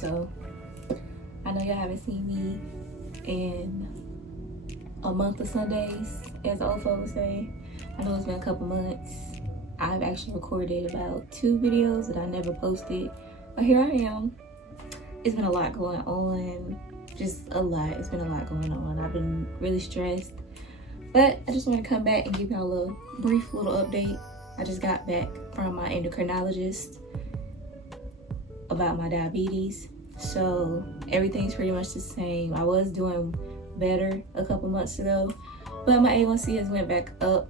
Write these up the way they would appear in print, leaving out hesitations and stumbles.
So I know y'all haven't seen me in a month of Sundays, as old folks say. I know it's been a couple months. I've actually recorded about 2 videos that I never posted, but here I am. It's been a lot going on, just a lot. It's been a lot going on. I've been really stressed, but I just want to come back and give y'all a little brief update. I just got back from my endocrinologist about my diabetes, so everything's pretty much the same. I was doing better a couple months ago, but my A1C has went back up.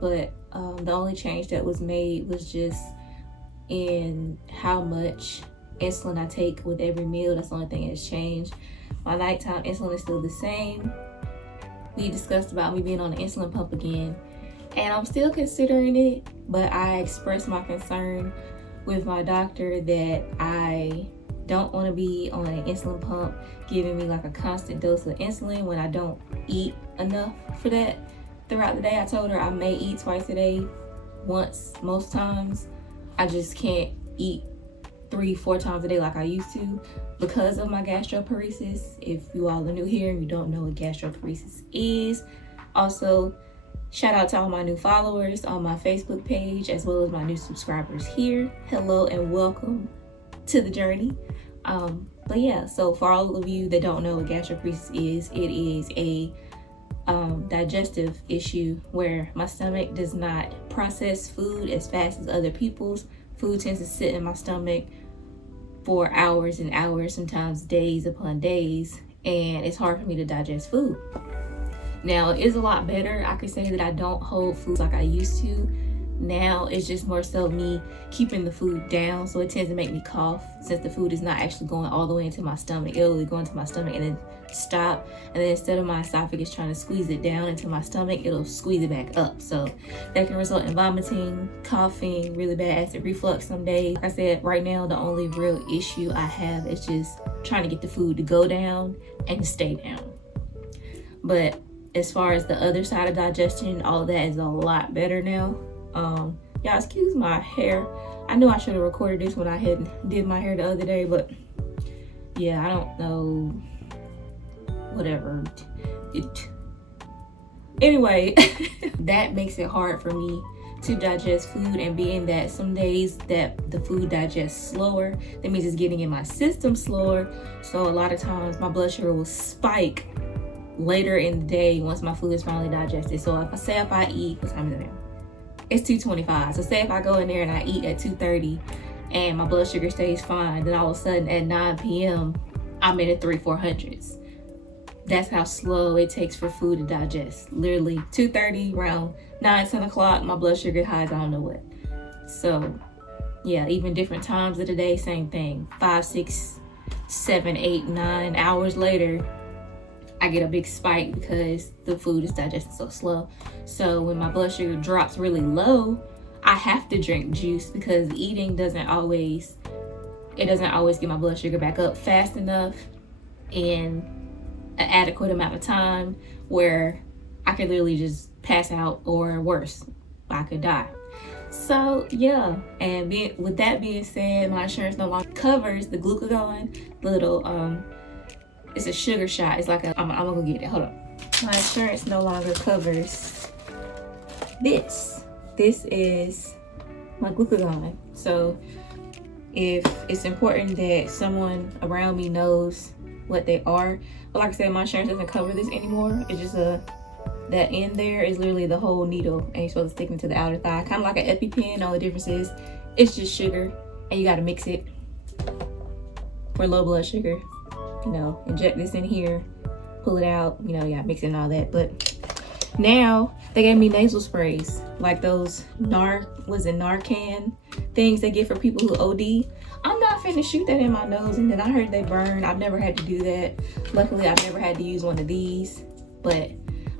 But the only change that was made was just in how much insulin I take with every meal. That's the only thing that's changed. My nighttime insulin is still the same. We discussed about me being on the insulin pump again, and I'm still considering it, but I expressed my concern with my doctor that I don't want to be on an insulin pump giving me like a constant dose of insulin when I don't eat enough for that throughout the day. I told her I may eat twice a day, once most times. I just can't eat 3-4 times a day like I used to because of my gastroparesis. If you all are new here and you don't know what gastroparesis is, also shout out to all my new followers on my Facebook page as well as my new subscribers here. Hello and welcome to the journey. But yeah, so for all of you that don't know what gastroparesis is, it is a digestive issue where my stomach does not process food as fast as other people's. Food tends to sit in my stomach for hours and hours, sometimes days upon days, and it's hard for me to digest food. Now, it's a lot better. I could say that I don't hold food like I used to. Now it's just more so me keeping the food down, so it tends to make me cough since the food is not actually going all the way into my stomach. It'll go into my stomach and then stop, and then instead of my esophagus trying to squeeze it down into my stomach, it'll squeeze it back up. So that can result in vomiting, coughing, really bad acid reflux some days. Like I said, right now the only real issue I have is just trying to get the food to go down and stay down. But as far as the other side of digestion, all of that is a lot better now. Y'all excuse my hair. I knew I should have recorded this when I did my hair the other day, but yeah, I don't know, whatever. Anyway, that makes it hard for me to digest food, and being that some days that the food digests slower, that means it's getting in my system slower. So a lot of times my blood sugar will spike later in the day once my food is finally digested. So if I eat, what time is it now? It's 2:25. So say if I go in there and I eat at 2:30 and my blood sugar stays fine, then all of a sudden at 9 p.m. I'm in the 300-400s. That's how slow it takes for food to digest. Literally 2:30, around 9-10 o'clock, my blood sugar high as I don't know what. So yeah, even different times of the day, same thing. 5, 6, 7, 8, 9 hours later, I get a big spike because the food is digesting so slow. So when my blood sugar drops really low, I have to drink juice because eating doesn't always get my blood sugar back up fast enough in an adequate amount of time where I could literally just pass out, or worse, I could die. So yeah, and with that being said, my insurance no longer covers the glucagon, the little it's a sugar shot. It's like I'm gonna go get it. Hold on. My insurance no longer covers this. This is my glucagon. So if it's important that someone around me knows what they are. But like I said, my insurance doesn't cover this anymore. It's just that end there is literally the whole needle, and you're supposed to stick it to the outer thigh. Kind of like an EpiPen. All the difference is it's just sugar, and you gotta mix it for low blood sugar. You know, inject this in here, pull it out, you know, yeah, mix it and all that. But now they gave me nasal sprays, like those Narcan things they get for people who OD. I'm not finna shoot that in my nose, and then I heard they burn. I've never had to do that. Luckily, I've never had to use one of these, but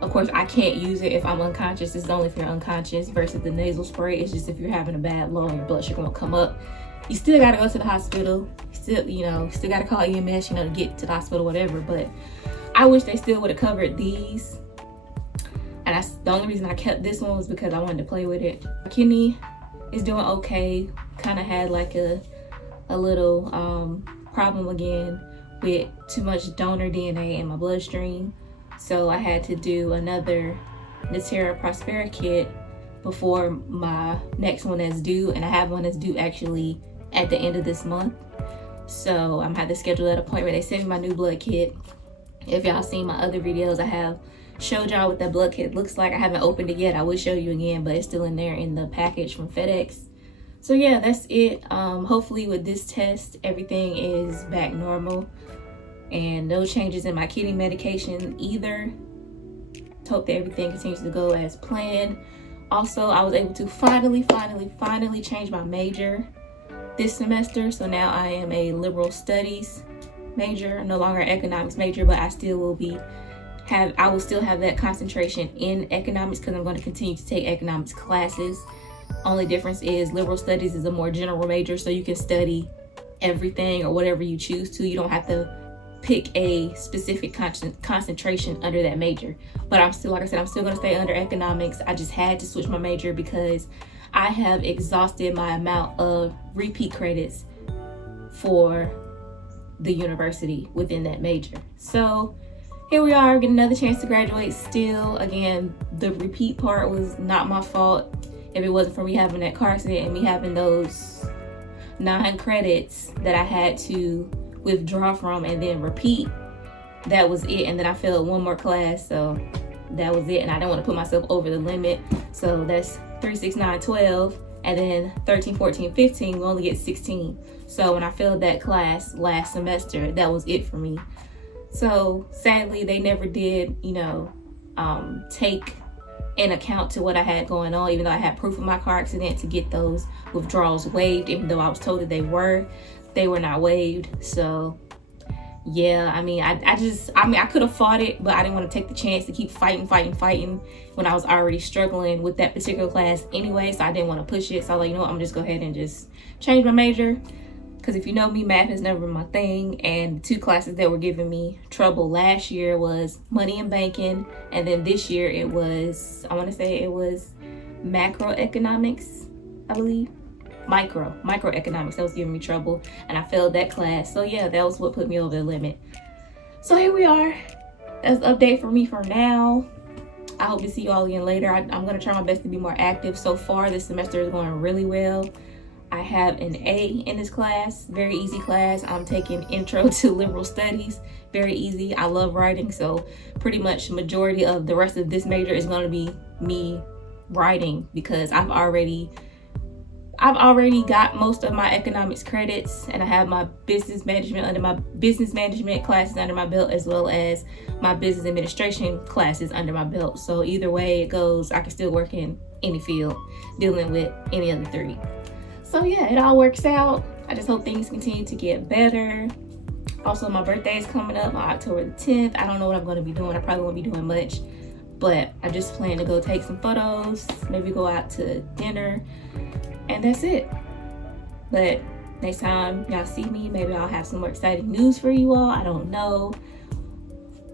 of course I can't use it if I'm unconscious. It's only if you're unconscious, versus the nasal spray. It's just if you're having a bad low and your blood sugar won't come up. You still gotta go to the hospital. Still gotta call EMS, to get to the hospital, whatever. But I wish they still would have covered these. And that's the only reason I kept this one, was because I wanted to play with it. My kidney is doing okay. Kind of had like a little problem again with too much donor DNA in my bloodstream. So I had to do another Natera Prospera kit before my next one is due, and I have one that's due actually at the end of this month. So I'm gonna have to schedule that appointment. They sent me my new blood kit. If y'all seen my other videos, I have showed y'all what that blood kit looks like. I haven't opened it yet. I will show you again, but it's still in there in the package from FedEx. So yeah, that's it. Hopefully with this test, everything is back normal and no changes in my kidney medication either. Hope that everything continues to go as planned. Also, I was able to finally change my major this semester. So now I am a liberal studies major, no longer economics major, but I still will I will still have that concentration in economics because I'm going to continue to take economics classes. Only difference is liberal studies is a more general major, so you can study everything or whatever you choose to. You don't have to pick a specific concentration under that major. But I'm still, like I said, I'm still going to stay under economics. I just had to switch my major because I have exhausted my amount of repeat credits for the university within that major. So here we are, getting another chance to graduate still. Again, the repeat part was not my fault. If it wasn't for me having that car accident and me having those 9 credits that I had to withdraw from and then repeat, that was it. And then I failed one more class, so that was it. And I didn't want to put myself over the limit. So that's 3, 6, 9, 12, and then 13, 14, 15, we only get 16. So when I failed that class last semester, that was it for me. So sadly, they never did, take in account to what I had going on, even though I had proof of my car accident to get those withdrawals waived, even though I was told that they were not waived. So yeah, I mean, I could have fought it, but I didn't want to take the chance to keep fighting when I was already struggling with that particular class anyway. So I didn't want to push it. So I was like, you know what, I'm just go ahead and just change my major. Because if you know me, math has never been my thing. And the 2 classes that were giving me trouble last year was money and banking. And then this year it was, I want to say it was macroeconomics, I believe. Microeconomics, that was giving me trouble. And I failed that class. So yeah, that was what put me over the limit. So here we are. That's an update for me for now. I hope to see you all again later. I'm going to try my best to be more active. So far, this semester is going really well. I have an A in this class, very easy class. I'm taking Intro to Liberal Studies, very easy. I love writing, so pretty much majority of the rest of this major is going to be me writing because I've already got most of my economics credits, and I have my business management classes under my belt, as well as my business administration classes under my belt. So either way it goes, I can still work in any field dealing with any of the 3. So yeah, it all works out. I just hope things continue to get better. Also, my birthday is coming up on October the 10th. I don't know what I'm going to be doing. I probably won't be doing much, but I just plan to go take some photos, maybe go out to dinner, and that's it. But next time y'all see me, maybe I'll have some more exciting news for you all. I don't know.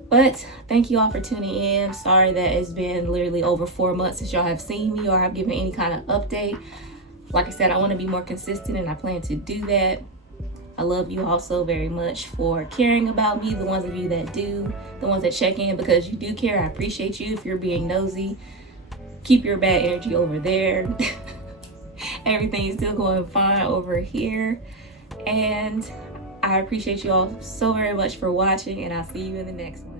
But thank you all for tuning in. Sorry that it's been literally over 4 months since y'all have seen me or have given any kind of update. Like I said, I want to be more consistent, and I plan to do that. I love you all so very much for caring about me, the ones of you that do, the ones that check in because you do care. I appreciate you. If you're being nosy, keep your bad energy over there. Everything is still going fine over here. And I appreciate you all so very much for watching, and I'll see you in the next one.